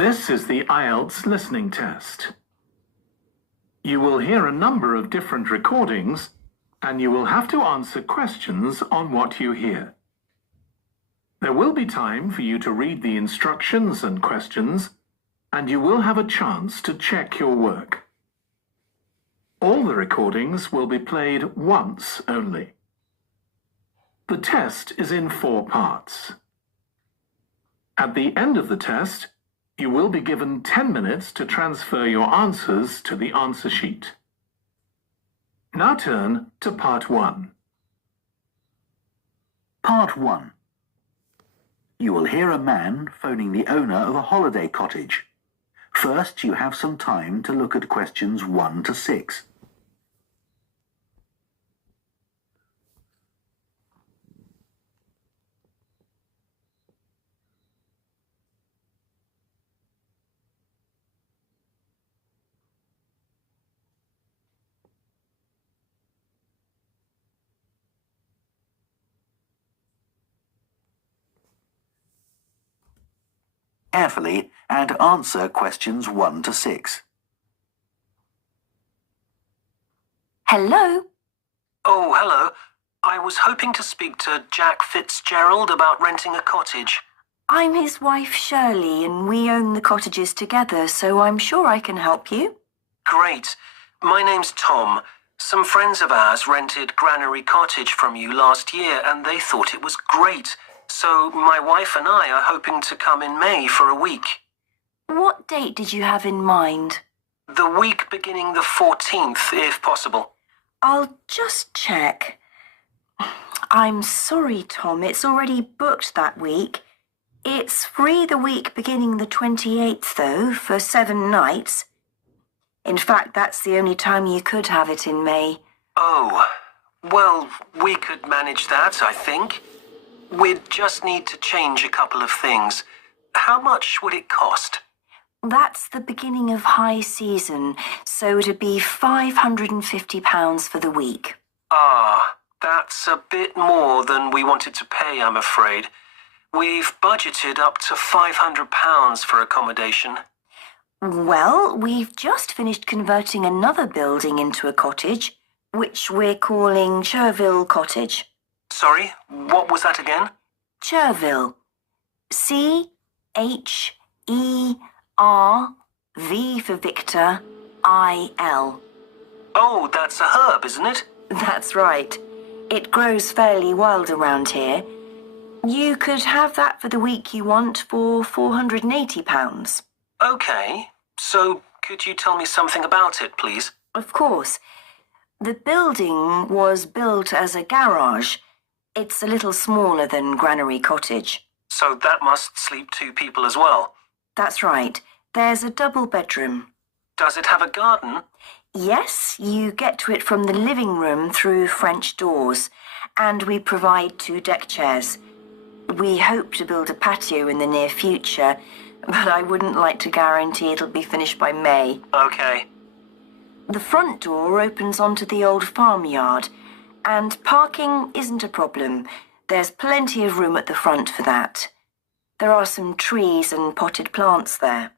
This is the IELTS listening test. You will hear a number of different recordings, and you will have to answer questions on what you hear. There will be time for you to read the instructions and questions, and you will have a chance to check your work. All the recordings will be played once only. The test is in 4 parts. At the end of the test, you will be given 10 minutes to transfer your answers to the answer sheet. Now turn to Part 1. Part 1. You will hear a man phoning the owner of a holiday cottage. First, you have some time to look at questions 1 to 6. Carefully and answer questions 1 to 6. Hello? Oh, hello. I was hoping to speak to Jack Fitzgerald about renting a cottage. I'm his wife Shirley and we own the cottages together, so I'm sure I can help you. Great. My name's Tom. Some friends of ours rented Granary Cottage from you last year and they thought it was great. So my wife and I are hoping to come in May for a week. What date did you have in mind? The week beginning the 14th, if possible. I'll just check. I'm sorry, Tom, it's already booked that week. It's free the week beginning the 28th, though, for 7 nights. In fact, that's the only time you could have it in May. Oh, well, we could manage that, I think. We'd just need to change a couple of things. How much would it cost? That's the beginning of high season, so it'd be £550 for the week. Ah, that's a bit more than we wanted to pay, I'm afraid. We've budgeted up to £500 for accommodation. Well, we've just finished converting another building into a cottage, which we're calling Cherville Cottage. Sorry, what was that again? Cherville. Cherv V for Victor, IL. Oh, that's a herb, isn't it? That's right. It grows fairly wild around here. You could have that for the week you want for £480. Okay, so could you tell me something about it, please? Of course. The building was built as a garage. It's a little smaller than Granary Cottage. So that must sleep 2 people as well? That's right. There's a double bedroom. Does it have a garden? Yes, you get to it from the living room through French doors, and we provide 2 deck chairs. We hope to build a patio in the near future, but I wouldn't like to guarantee it'll be finished by May. Okay. The front door opens onto the old farmyard, and parking isn't a problem. There's plenty of room at the front for that. There are some trees and potted plants there.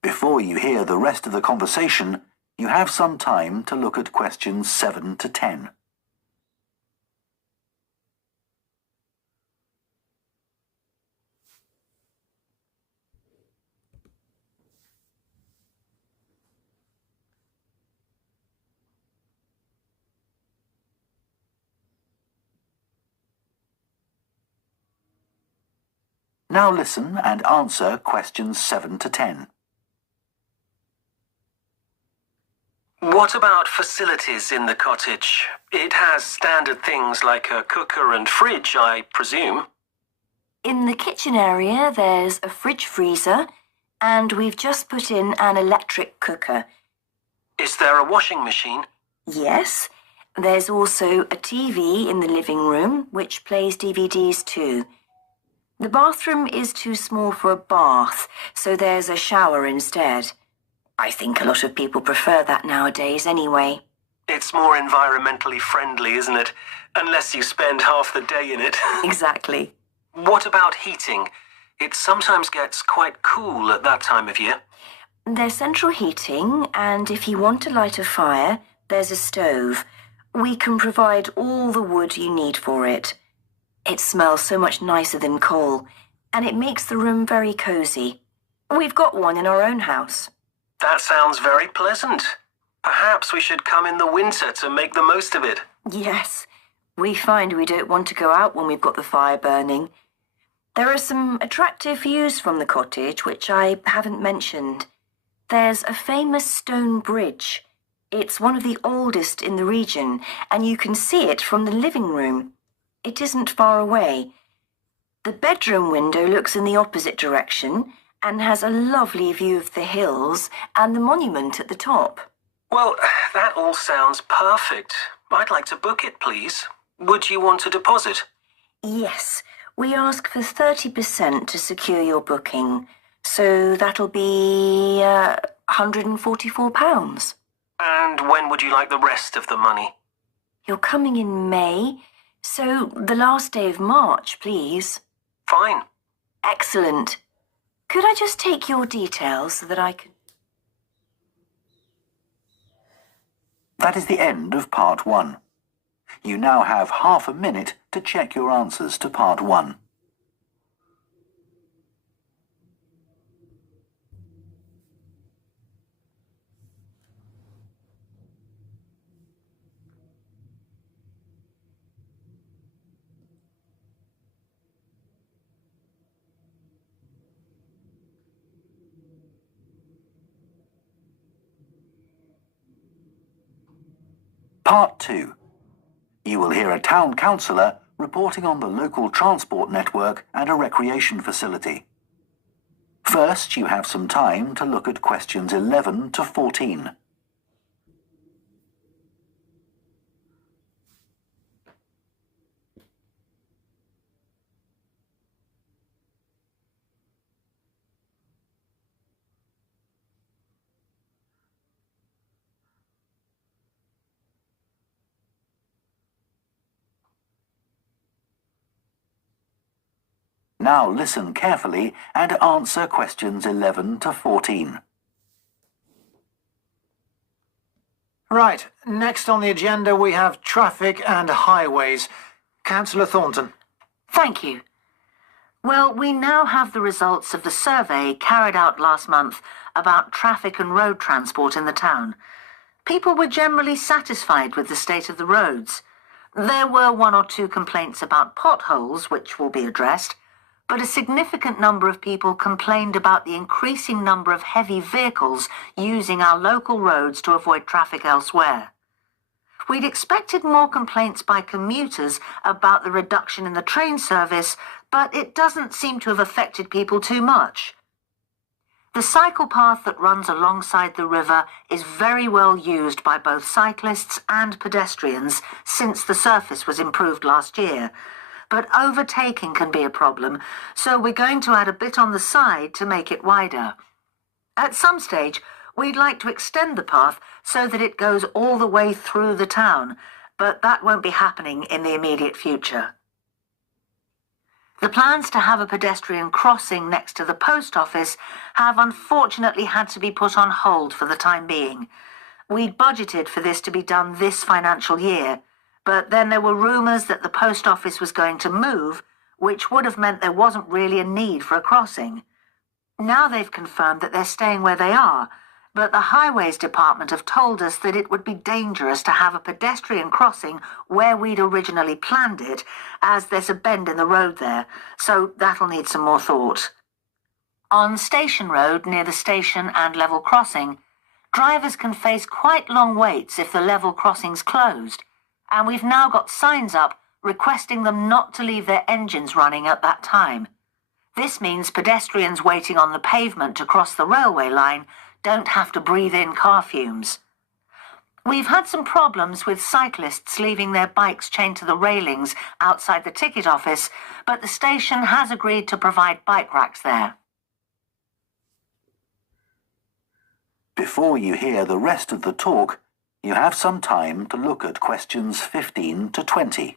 Before you hear the rest of the conversation, you have some time to look at questions 7 to 10. Now listen and answer questions 7 to 10. What about facilities in the cottage? It has standard things like a cooker and fridge, I presume. In the kitchen area, there's a fridge freezer, and we've just put in an electric cooker. Is there a washing machine? Yes. There's also a TV in the living room, which plays DVDs too. The bathroom is too small for a bath, so there's a shower instead. I think a lot of people prefer that nowadays anyway. It's more environmentally friendly, isn't it? Unless you spend half the day in it. Exactly. What about heating? It sometimes gets quite cool at that time of year. There's central heating, and if you want to light a fire, there's a stove. We can provide all the wood you need for it. It smells so much nicer than coal, and it makes the room very cosy. We've got one in our own house. That sounds very pleasant. Perhaps we should come in the winter to make the most of it. Yes, we find we don't want to go out when we've got the fire burning. There are some attractive views from the cottage which I haven't mentioned. There's a famous stone bridge. It's one of the oldest in the region, and you can see it from the living room. It isn't far away. The bedroom window looks in the opposite direction and has a lovely view of the hills and the monument at the top. Well, that all sounds perfect. I'd like to book it, please. Would you want a deposit? Yes, we ask for 30% to secure your booking. So that'll be £144. And when would you like the rest of the money? You're coming in May, so the last day of March, please. Fine. Excellent. Could I just take your details so that I can... That is the end of part 1. You now have half a minute to check your answers to part 1. Part 2. You will hear a town councillor reporting on the local transport network and a recreation facility. First, you have some time to look at questions 11 to 14. Now listen carefully and answer questions 11 to 14. Right, next on the agenda we have traffic and highways. Councillor Thornton. Thank you. Well, we now have the results of the survey carried out last month about traffic and road transport in the town. People were generally satisfied with the state of the roads. There were 1 or 2 complaints about potholes, which will be addressed, but a significant number of people complained about the increasing number of heavy vehicles using our local roads to avoid traffic elsewhere. We'd expected more complaints by commuters about the reduction in the train service, but it doesn't seem to have affected people too much. The cycle path that runs alongside the river is very well used by both cyclists and pedestrians since the surface was improved last year. But overtaking can be a problem, so we're going to add a bit on the side to make it wider. At some stage, we'd like to extend the path so that it goes all the way through the town, but that won't be happening in the immediate future. The plans to have a pedestrian crossing next to the post office have unfortunately had to be put on hold for the time being. We'd budgeted for this to be done this financial year, but then there were rumours that the post office was going to move, which would have meant there wasn't really a need for a crossing. Now they've confirmed that they're staying where they are, but the Highways Department have told us that it would be dangerous to have a pedestrian crossing where we'd originally planned it, as there's a bend in the road there, so that'll need some more thought. On Station Road, near the station and level crossing, drivers can face quite long waits if the level crossing's closed, and we've now got signs up requesting them not to leave their engines running at that time. This means pedestrians waiting on the pavement to cross the railway line don't have to breathe in car fumes. We've had some problems with cyclists leaving their bikes chained to the railings outside the ticket office, but the station has agreed to provide bike racks there. Before you hear the rest of the talk, you have some time to look at questions 15 to 20.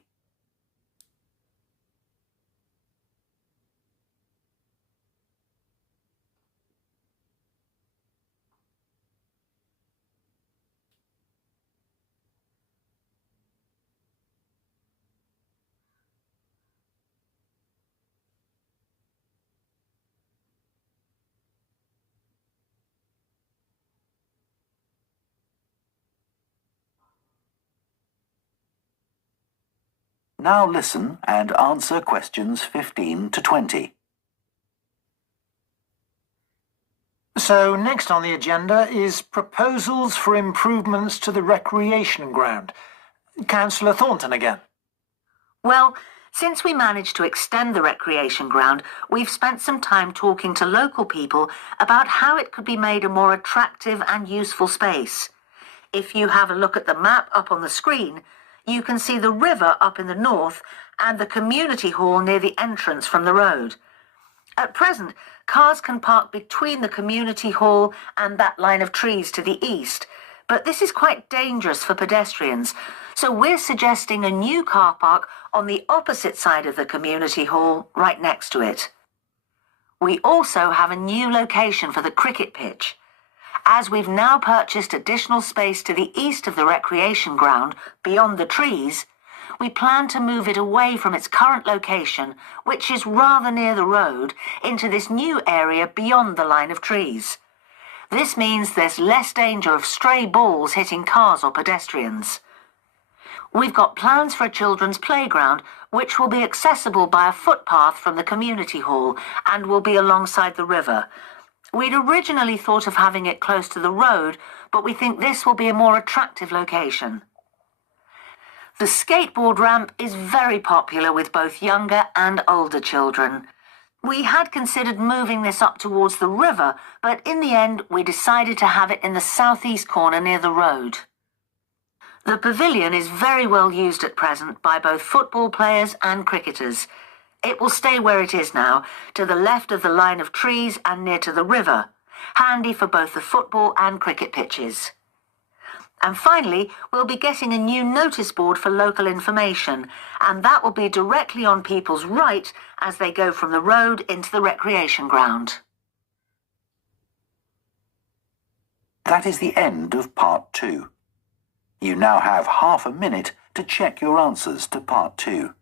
Now listen and answer questions 15 to 20. So next on the agenda is proposals for improvements to the recreation ground. Councillor Thornton again. Well, since we managed to extend the recreation ground, we've spent some time talking to local people about how it could be made a more attractive and useful space. If you have a look at the map up on the screen, you can see the river up in the north and the community hall near the entrance from the road. At present, cars can park between the community hall and that line of trees to the east, but this is quite dangerous for pedestrians, so we're suggesting a new car park on the opposite side of the community hall, right next to it. We also have a new location for the cricket pitch. As we've now purchased additional space to the east of the recreation ground, beyond the trees, we plan to move it away from its current location, which is rather near the road, into this new area beyond the line of trees. This means there's less danger of stray balls hitting cars or pedestrians. We've got plans for a children's playground, which will be accessible by a footpath from the community hall and will be alongside the river. We'd originally thought of having it close to the road, but we think this will be a more attractive location. The skateboard ramp is very popular with both younger and older children. We had considered moving this up towards the river, but in the end we decided to have it in the southeast corner near the road. The pavilion is very well used at present by both football players and cricketers. It will stay where it is now, to the left of the line of trees and near to the river, handy for both the football and cricket pitches. And finally, we'll be getting a new notice board for local information, and that will be directly on people's right as they go from the road into the recreation ground. That is the end of part 2. You now have half a minute to check your answers to part 2.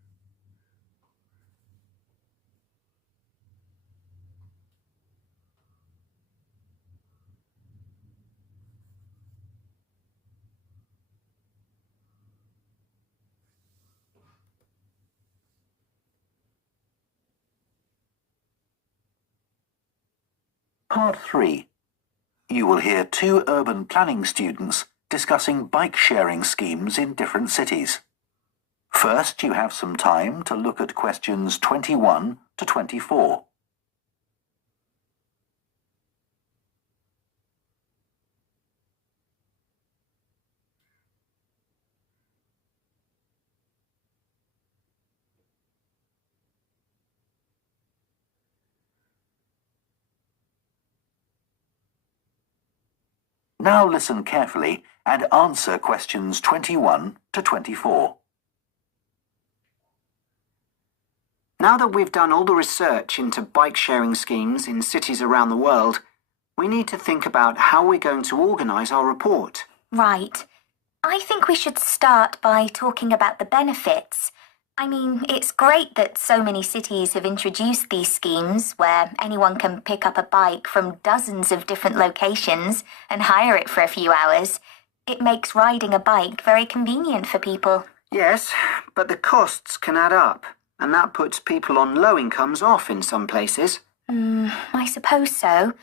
Part 3. You will hear 2 urban planning students discussing bike-sharing schemes in different cities. First, you have some time to look at questions 21 to 24. Now listen carefully and answer questions 21 to 24. Now that we've done all the research into bike-sharing schemes in cities around the world, we need to think about how we're going to organise our report. Right. I think we should start by talking about the benefits. I mean, it's great that so many cities have introduced these schemes where anyone can pick up a bike from dozens of different locations and hire it for a few hours. It makes riding a bike very convenient for people. Yes, but the costs can add up, and that puts people on low incomes off in some places. I suppose so.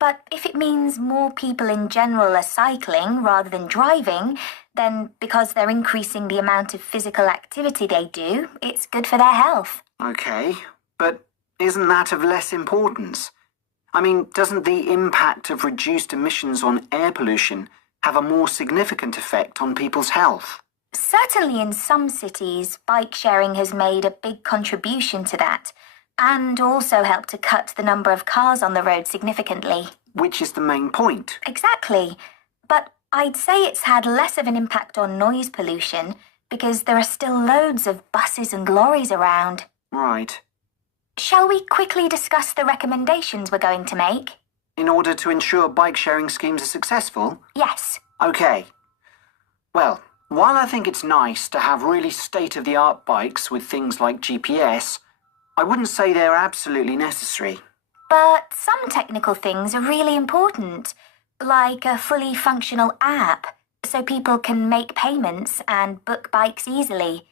But if it means more people in general are cycling rather than driving, then because they're increasing the amount of physical activity they do, it's good for their health. OK, but isn't that of less importance? I mean, doesn't the impact of reduced emissions on air pollution have a more significant effect on people's health? Certainly in some cities, bike sharing has made a big contribution to that, and also helped to cut the number of cars on the road significantly. Which is the main point. Exactly. But I'd say it's had less of an impact on noise pollution because there are still loads of buses and lorries around. Right. Shall we quickly discuss the recommendations we're going to make? In order to ensure bike-sharing schemes are successful? Yes. OK. Well, while I think it's nice to have really state-of-the-art bikes with things like GPS, I wouldn't say they're absolutely necessary. But some technical things are really important, like a fully functional app, so people can make payments and book bikes easily.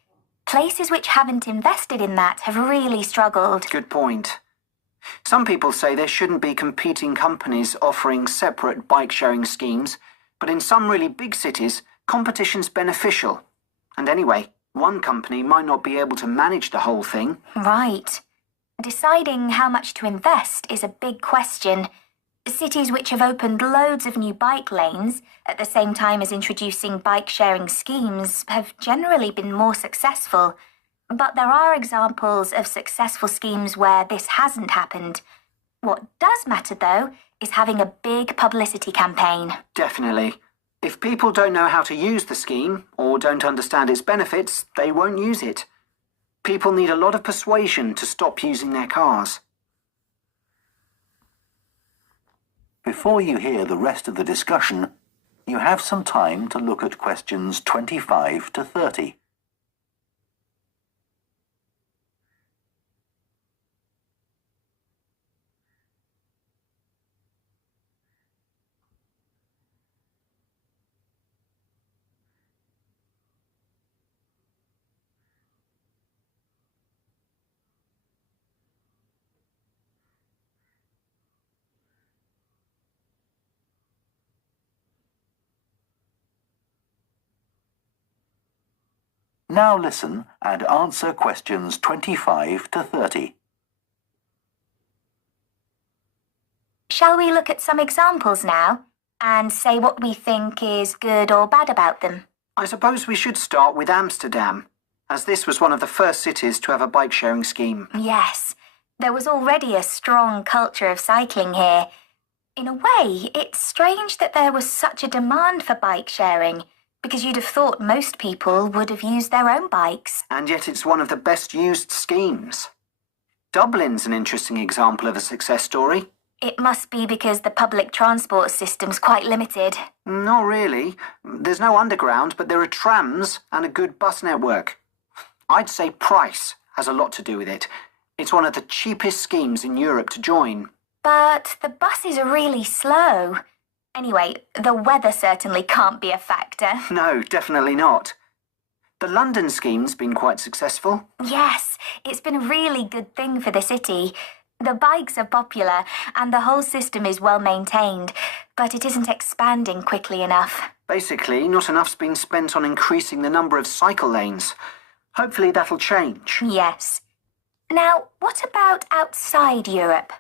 Places which haven't invested in that have really struggled. Good point. Some people say there shouldn't be competing companies offering separate bike-sharing schemes, but in some really big cities, competition's beneficial. And anyway, one company might not be able to manage the whole thing. Right. Deciding how much to invest is a big question. Cities which have opened loads of new bike lanes at the same time as introducing bike-sharing schemes have generally been more successful. But there are examples of successful schemes where this hasn't happened. What does matter, though, is having a big publicity campaign. Definitely. If people don't know how to use the scheme or don't understand its benefits, they won't use it. People need a lot of persuasion to stop using their cars. Before you hear the rest of the discussion, you have some time to look at questions 25 to 30. Now listen and answer questions 25 to 30. Shall we look at some examples now and say what we think is good or bad about them? I suppose we should start with Amsterdam, as this was one of the first cities to have a bike-sharing scheme. Yes, there was already a strong culture of cycling here. In a way, it's strange that there was such a demand for bike sharing, because you'd have thought most people would have used their own bikes. And yet it's one of the best used schemes. Dublin's an interesting example of a success story. It must be because the public transport system's quite limited. Not really. There's no underground, but there are trams and a good bus network. I'd say price has a lot to do with it. It's one of the cheapest schemes in Europe to join. But the buses are really slow. Anyway, the weather certainly can't be a factor. No, definitely not. The London scheme's been quite successful. Yes, it's been a really good thing for the city. The bikes are popular and the whole system is well maintained, but it isn't expanding quickly enough. Basically, not enough's been spent on increasing the number of cycle lanes. Hopefully that'll change. Yes. Now, what about outside Europe?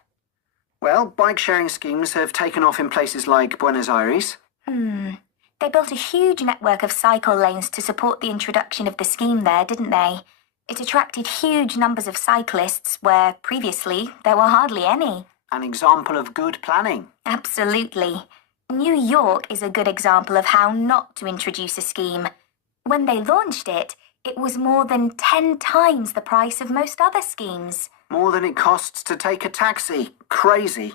Well, bike-sharing schemes have taken off in places like Buenos Aires. They built a huge network of cycle lanes to support the introduction of the scheme there, didn't they? It attracted huge numbers of cyclists where previously there were hardly any. An example of good planning. Absolutely. New York is a good example of how not to introduce a scheme. When they launched it, it was more than 10 times the price of most other schemes. More than it costs to take a taxi. Crazy.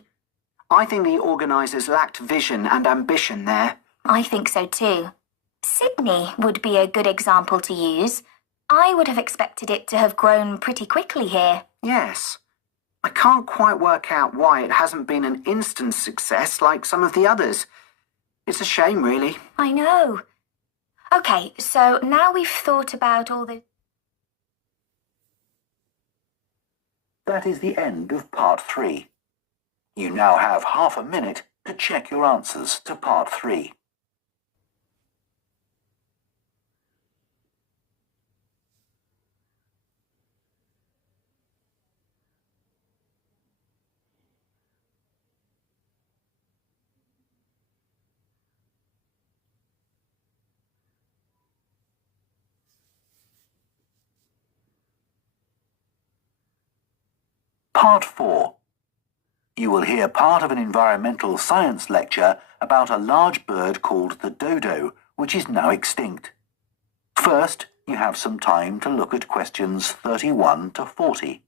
I think the organisers lacked vision and ambition there. I think so too. Sydney would be a good example to use. I would have expected it to have grown pretty quickly here. Yes. I can't quite work out why it hasn't been an instant success like some of the others. It's a shame, really. I know. OK, so now we've thought about all the... That is the end of part 3. You now have half a minute to check your answers to part 3. Part 4. You will hear part of an environmental science lecture about a large bird called the dodo, which is now extinct. First, you have some time to look at questions 31 to 40.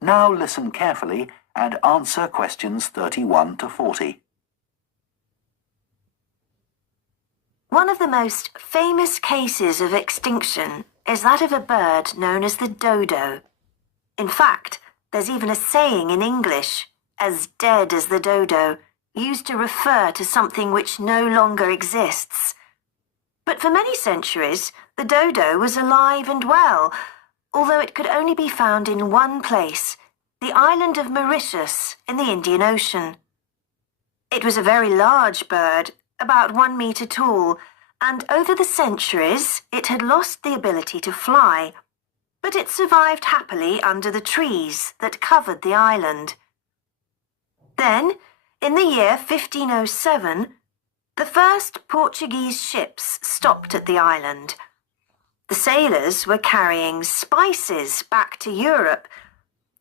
Now listen carefully and answer questions 31 to 40. One of the most famous cases of extinction is that of a bird known as the dodo. In fact, there's even a saying in English, as dead as the dodo, used to refer to something which no longer exists. But for many centuries, the dodo was alive and well, although it could only be found in one place, the island of Mauritius in the Indian Ocean. It was a very large bird, about 1 metre tall, and over the centuries it had lost the ability to fly, but it survived happily under the trees that covered the island. Then, in the year 1507, the first Portuguese ships stopped at the island. The sailors were carrying spices back to Europe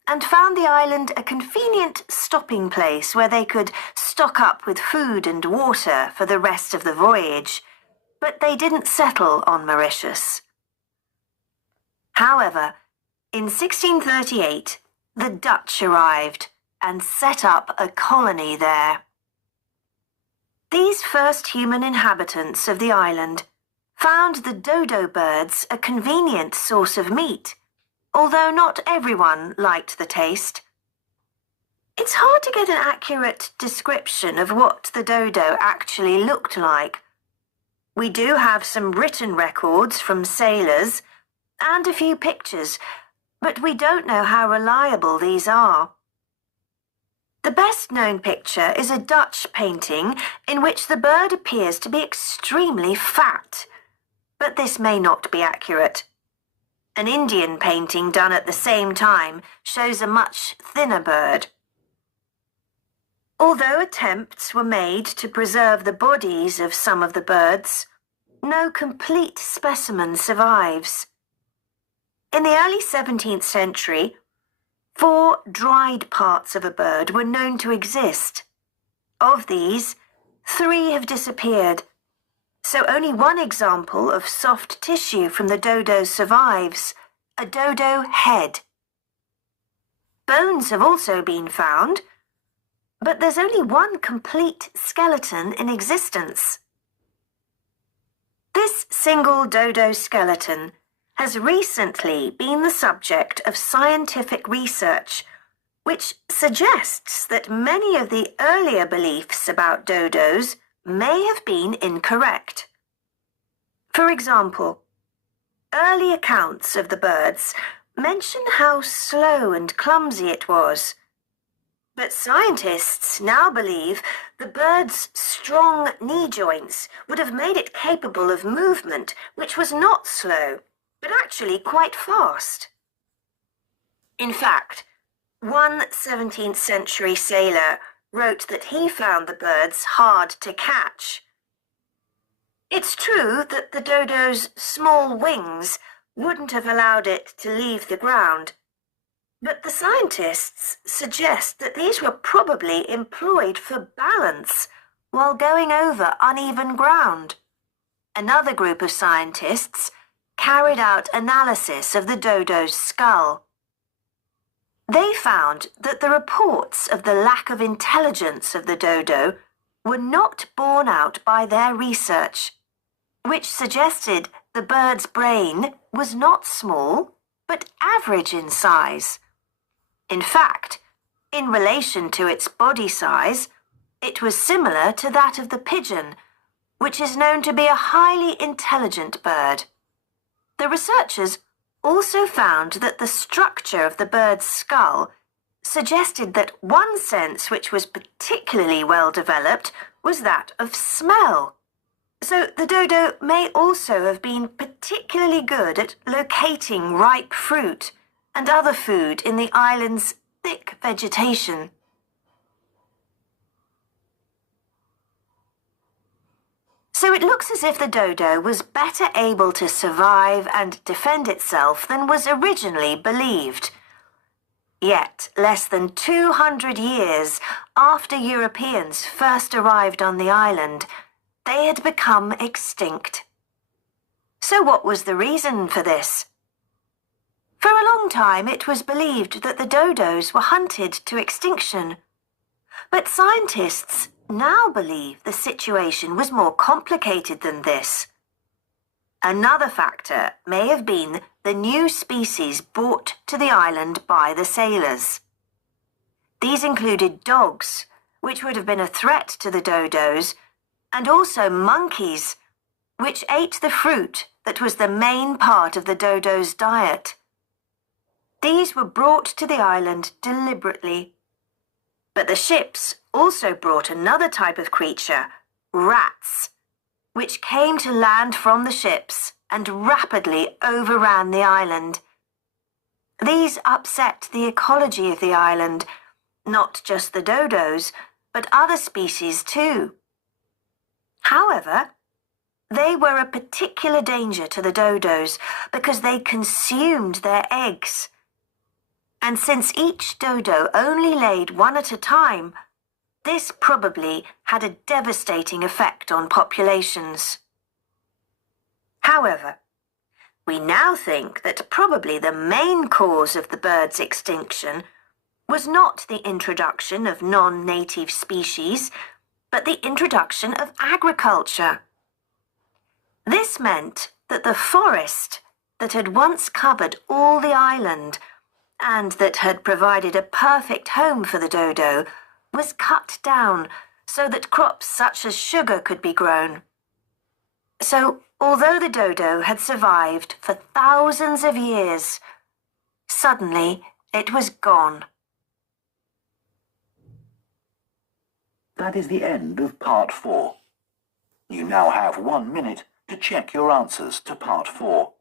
and found the island a convenient stopping place where they could stock up with food and water for the rest of the voyage, but they didn't settle on Mauritius. However, in 1638, the Dutch arrived and set up a colony there. These first human inhabitants of the island found the dodo birds a convenient source of meat, although not everyone liked the taste. It's hard to get an accurate description of what the dodo actually looked like. We do have some written records from sailors and a few pictures, but we don't know how reliable these are. The best-known picture is a Dutch painting in which the bird appears to be extremely fat, but this may not be accurate. An Indian painting done at the same time shows a much thinner bird. Although attempts were made to preserve the bodies of some of the birds, no complete specimen survives. In the early 17th century, 4 dried parts of a bird were known to exist. Of these, 3 have disappeared, so only one example of soft tissue from the dodo survives, a dodo head. Bones have also been found, but there's only one complete skeleton in existence. This single dodo skeleton has recently been the subject of scientific research, which suggests that many of the earlier beliefs about dodos may have been incorrect. For example, early accounts of the birds mention how slow and clumsy it was. But scientists now believe the bird's strong knee joints would have made it capable of movement which was not slow, but actually quite fast. In fact, one 17th century sailor wrote that he found the birds hard to catch. It's true that the dodo's small wings wouldn't have allowed it to leave the ground, but the scientists suggest that these were probably employed for balance while going over uneven ground. Another group of scientists carried out analysis of the dodo's skull. They found that the reports of the lack of intelligence of the dodo were not borne out by their research, which suggested the bird's brain was not small, but average in size. In fact, in relation to its body size, it was similar to that of the pigeon, which is known to be a highly intelligent bird. The researchers also found that the structure of the bird's skull suggested that one sense which was particularly well developed was that of smell. So the dodo may also have been particularly good at locating ripe fruit and other food in the island's thick vegetation. So it looks as if the dodo was better able to survive and defend itself than was originally believed. Yet, less than 200 years after Europeans first arrived on the island, they had become extinct. So what was the reason for this? For a long time, it was believed that the dodos were hunted to extinction. But scientists now believe the situation was more complicated than this. Another factor may have been the new species brought to the island by the sailors. These included dogs, which would have been a threat to the dodos, and also monkeys, which ate the fruit that was the main part of the dodos' diet. These were brought to the island deliberately. But the ships also brought another type of creature, rats, which came to land from the ships and rapidly overran the island. These upset the ecology of the island, not just the dodos, but other species too. However, they were a particular danger to the dodos because they consumed their eggs. And since each dodo only laid one at a time, this probably had a devastating effect on populations. However, we now think that probably the main cause of the bird's extinction was not the introduction of non-native species, but the introduction of agriculture. This meant that the forest that had once covered all the island and that had provided a perfect home for the dodo was cut down so that crops such as sugar could be grown. So, although the dodo had survived for thousands of years, suddenly it was gone. That is the end of Part 4. You now have 1 minute to check your answers to Part 4.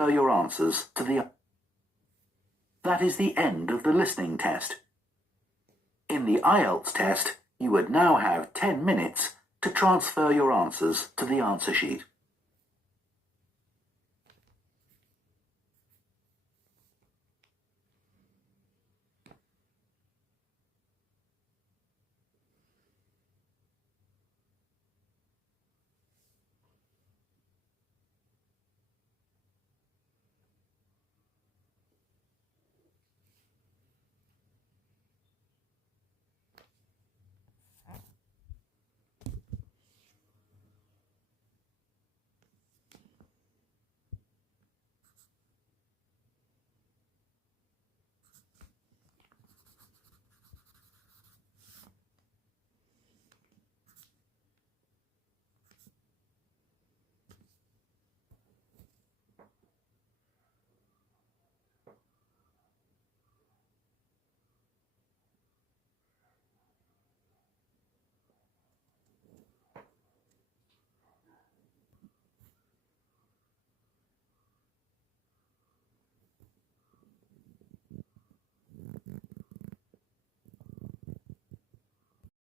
Your answers to the... That is the end of the listening test. In the IELTS test, you would now have 10 minutes to transfer your answers to the answer sheet.